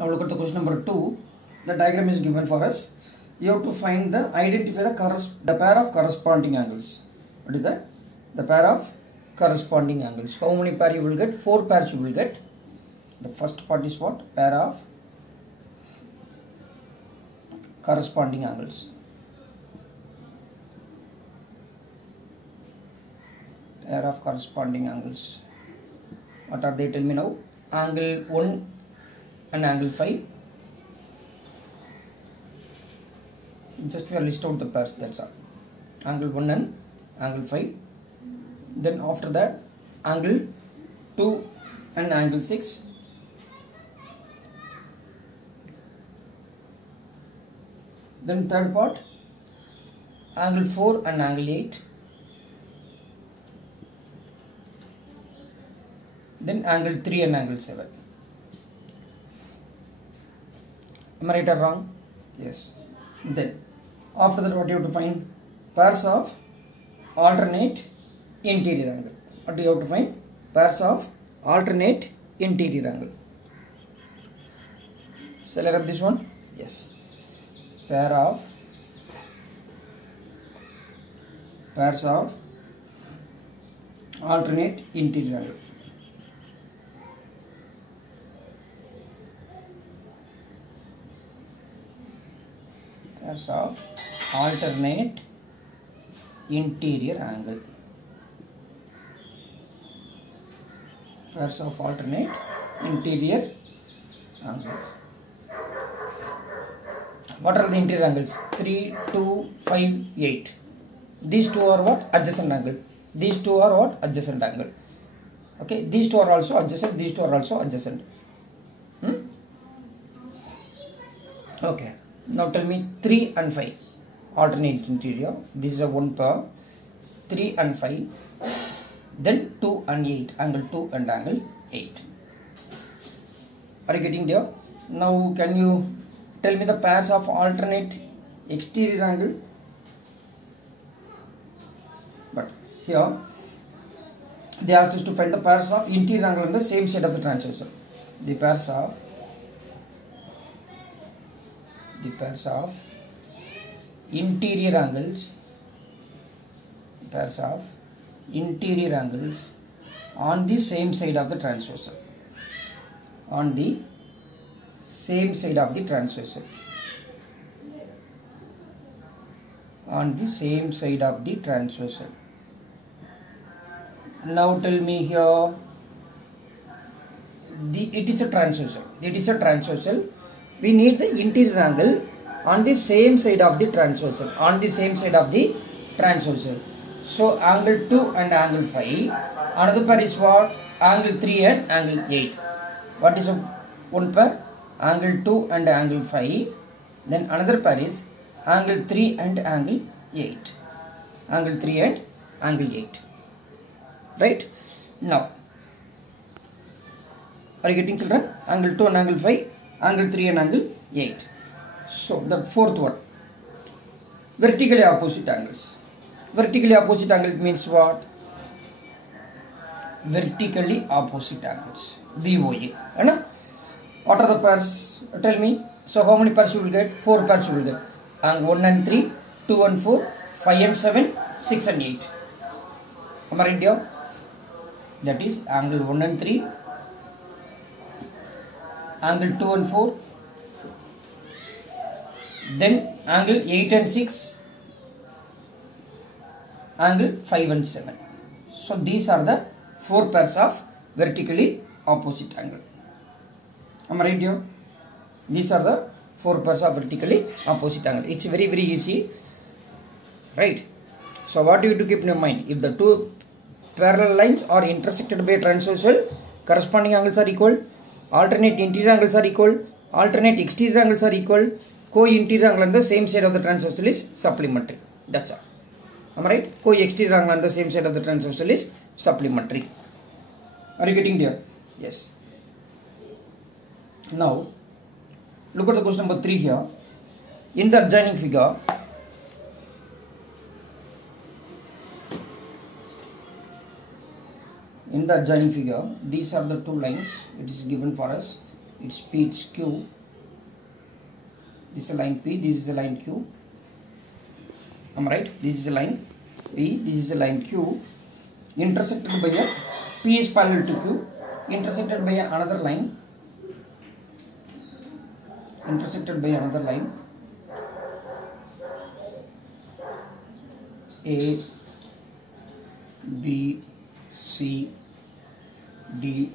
Now look at the question number 2. The diagram is given for us. You have to identify the pair of corresponding angles. What is that? The pair of corresponding angles. How many pair you will get? 4 pairs you will get. The first part is what? Pair of corresponding angles. Pair of corresponding angles. What are they? Tell me now. Angle 1 and angle 5. Just we are list out the pairs, that's all. Angle 1 and angle 5. Then after that, angle 2 and angle 6. Then third part, angle 4 and angle 8. Then angle 3 and angle 7. Am I right or wrong? Yes. Then after that, what you have to find? Pairs of alternate interior angle. What do you have to find? Pairs of alternate interior angle. Shall I write this one? Yes. Pairs of alternate interior angle. Pairs of alternate interior angle. Pairs of alternate interior angles. What are the interior angles? 3, 2, 5, 8. These two are what? Adjacent angle. These two are what? Adjacent angle. Okay. These two are also adjacent. These two are also adjacent. Okay. Now tell me 3 and 5. Alternate interior. This is a one pair. 3 and 5. Then 2 and 8. Angle 2 and angle 8. Are you getting there? Now can you tell me the pairs of alternate exterior angle? But here they asked us to find the pairs of interior angle on the same side of the transversal. The pairs of interior angles. Pairs of interior angles on the same side of the transversal. On the same side of the transversal. On the same side of the transversal. Now tell me here. It is a transversal. It is a transversal. We need the interior angle on the same side of the transversal. On the same side of the transversal. So angle 2 and angle 5. Another pair is what? Angle 3 and angle 8. What is one pair? Angle 2 and angle 5. Then another pair is angle 3 and angle 8. Angle 3 and angle 8. Right? Now, are you getting, children? Angle 2 and angle 5. Angle 3 and angle 8. So the fourth one. Vertically opposite angles. Vertically opposite angle means what? Vertically opposite angles. VOA. Right? What are the pairs? Tell me. So how many pairs you will get? 4 pairs you will get. Angle 1 and 3, 2 and 4, 5 and 7, 6 and 8. Am I right here? That is angle 1 and 3, angle 2 and 4, then angle 8 and 6, angle 5 and 7. So these are the 4 pairs of vertically opposite angle. Am I right here? These are the 4 pairs of vertically opposite angle. It's very easy, right? So what do you have to keep in your mind? If the two parallel lines are intersected by a transversal, corresponding angles are equal. Alternate interior angles are equal. Alternate exterior angles are equal. Co-interior angle on the same side of the transversal is supplementary. That's all. Am I right? Co-exterior angle on the same side of the transversal is supplementary. Are you getting there? Yes. Now, look at the question number 3 here. In the adjoining figure, in the adjoining figure, these are the two lines it is given for us. its P, its Q. This is a line P, this is a line Q. Am I right? This is a line P, this is a line Q, intersected by a P is parallel to Q, intersected by another line, A, B, C, D,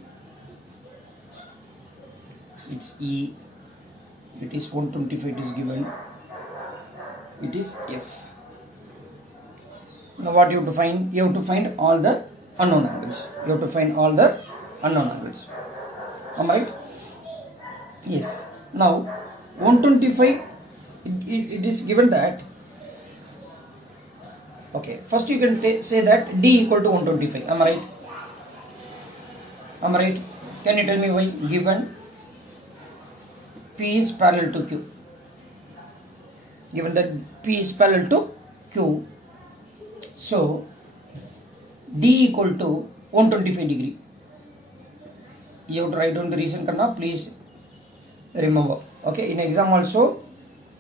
it's E, it is 125, it is given, it is F. Now what you have to find? You have to find all the unknown angles. Am I right? Yes. Now 125, it is given that, okay, first you can say that D equal to 125. Am I right? Can you tell me why? Given P is parallel to Q. Given that P is parallel to Q, so D equal to 125 degree. You have to write down the reason karna, please remember. Okay, in exam also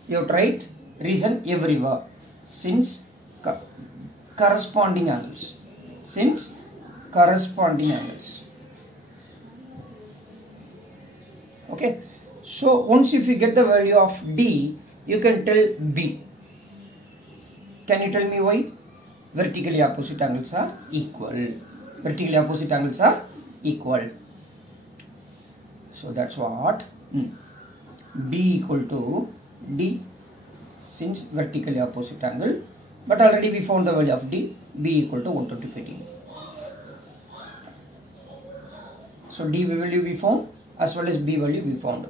you have to write reason everywhere. Since corresponding angles. Okay, so once if you get the value of D, you can tell B. Can you tell me why? Vertically opposite angles are equal. So that's what B equal to D, since vertically opposite angle. But already we found the value of D, B equal to 125 degree. So D value we found as well as B value we found.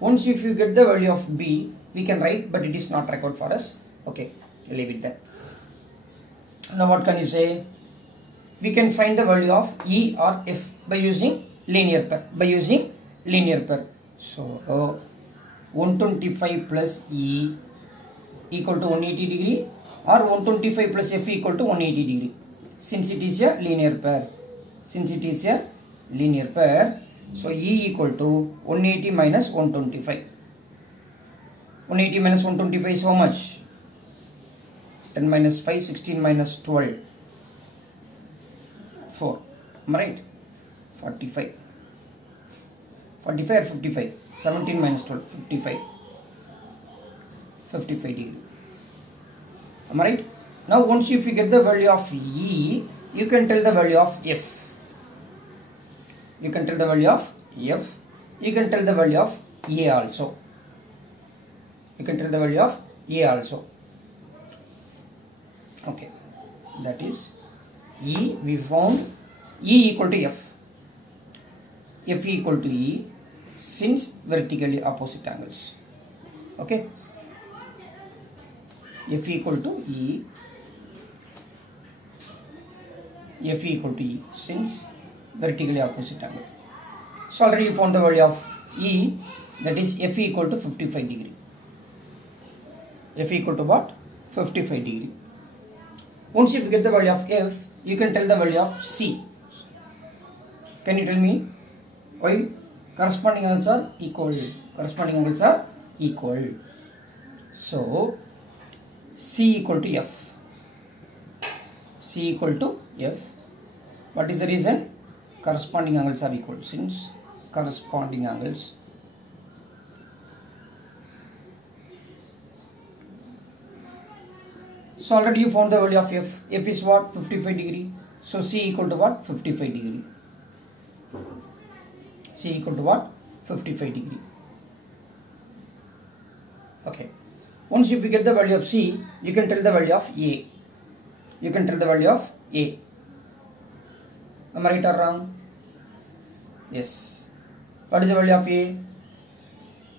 Once if you get the value of B, we can write, but it is not required for us. Okay, leave it there. Now what can you say? We can find the value of E or F by using linear pair. So 125 plus E equal to 180 degree, or 125 plus F equal to 180 degree. Since it is a linear pair, so E equal to 180 minus 125. 180 minus 125 is how much? 10 minus 5, 16 minus 12, 4. Am I right? 45. 45 or 55? 17 minus 12, 55. 55 degree. Am I right? Now once if you get the value of E, you can tell the value of F. You can tell the value of A also. Okay, that is E. We found E equal to F. F equal to E, since vertically opposite angles. Okay, F equal to E. Since vertically opposite angle. So already you found the value of E, that is F equal to 55 degree. F equal to what? 55 degree. Once you get the value of F, you can tell the value of C. Can you tell me why? Corresponding angles are equal. So C equal to F. What is the reason? Corresponding angles are equal. Since corresponding angles So already you found the value of F. F is what? 55 degree. So C equal to what? 55 degree. Okay. Once if you get the value of C, you can tell the value of A. Am I right or wrong? Yes. What is the value of A?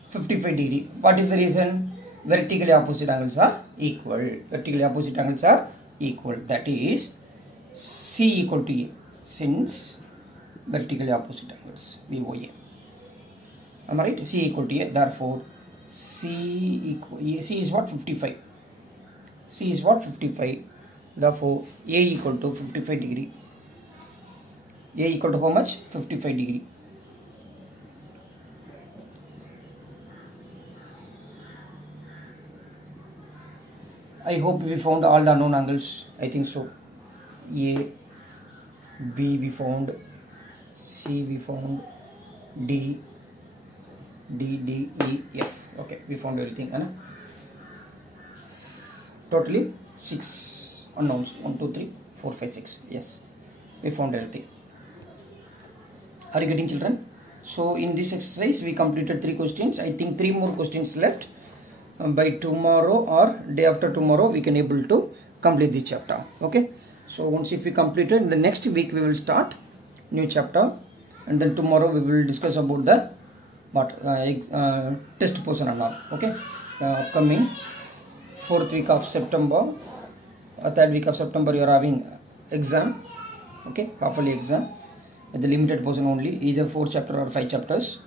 55 degree. What is the reason? Vertically opposite angles are equal. That is C equal to A, since vertically opposite angles VOA. Am I right? C equal to A. Therefore C is what? 55. Therefore A equal to 55 degree. A equal to how much? 55 degree. I hope we found all the unknown angles. I think so. A, B we found, C we found, D, D, E, F. Okay, we found everything. Totally 6 unknowns. 1, 2, 3, 4, 5, 6. Yes, we found everything. Are you getting, children? So in this exercise we completed 3 questions. I think 3 more questions left. By tomorrow or day after tomorrow we can able to complete the chapter. Okay, so once if we completed, in the next week we will start new chapter, and then tomorrow we will discuss about the test portion and all. Okay, upcoming 4th week of September, 3rd week of September you are having exam. Okay, halfway exam with the limited portion only, either 4 chapters or 5 chapters.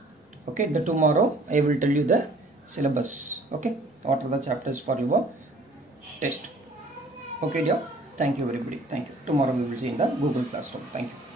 Okay, the tomorrow I will tell you the syllabus. Okay, what are the chapters for your test? Okay dear, thank you everybody, thank you. Tomorrow we will see in the Google Classroom. Thank you.